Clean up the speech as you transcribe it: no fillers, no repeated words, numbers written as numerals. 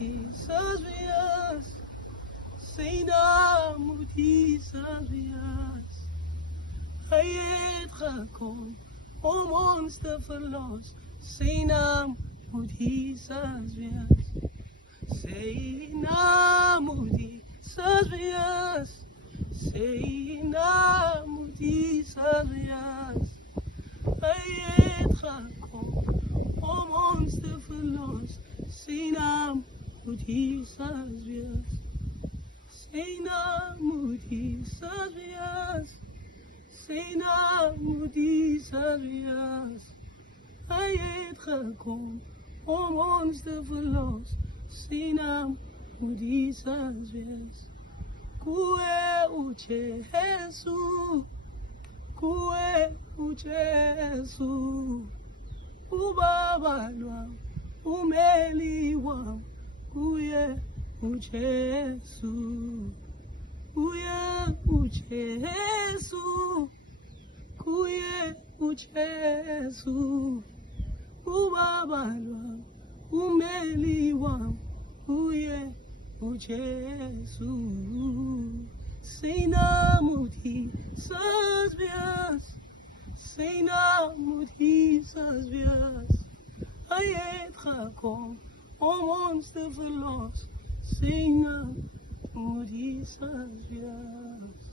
essas vias, sem namo dessas vias. Hij het gekomen om ons te verlossen, zijn naam moet Jezus wees. Zijn naam moet Jezus wees. Zijn naam moet Jezus wees. Hij het gekomen om ons te verlossen, zijn naam moet Jezus wees. Zijn naam moet Jezus wees. Zijn naam moet Jezus wees. Hij heeft gekomen om ons te verlossen. Zijn naam moet Jezus wees. Kue uche Jesu, kue uche Jesu. Ubaba lwam, umeli wam, kuye uche Jesu. Kuye uche Jesu, kuye uche Jesu. Ubaba lwam, umeli wam, kuye uche Jesu. Zijn naam moet Jezus wees, zijn naam moet Jezus wees. Hij heeft gekomen om ons te verlossen, zijn naam moet Jezus wees.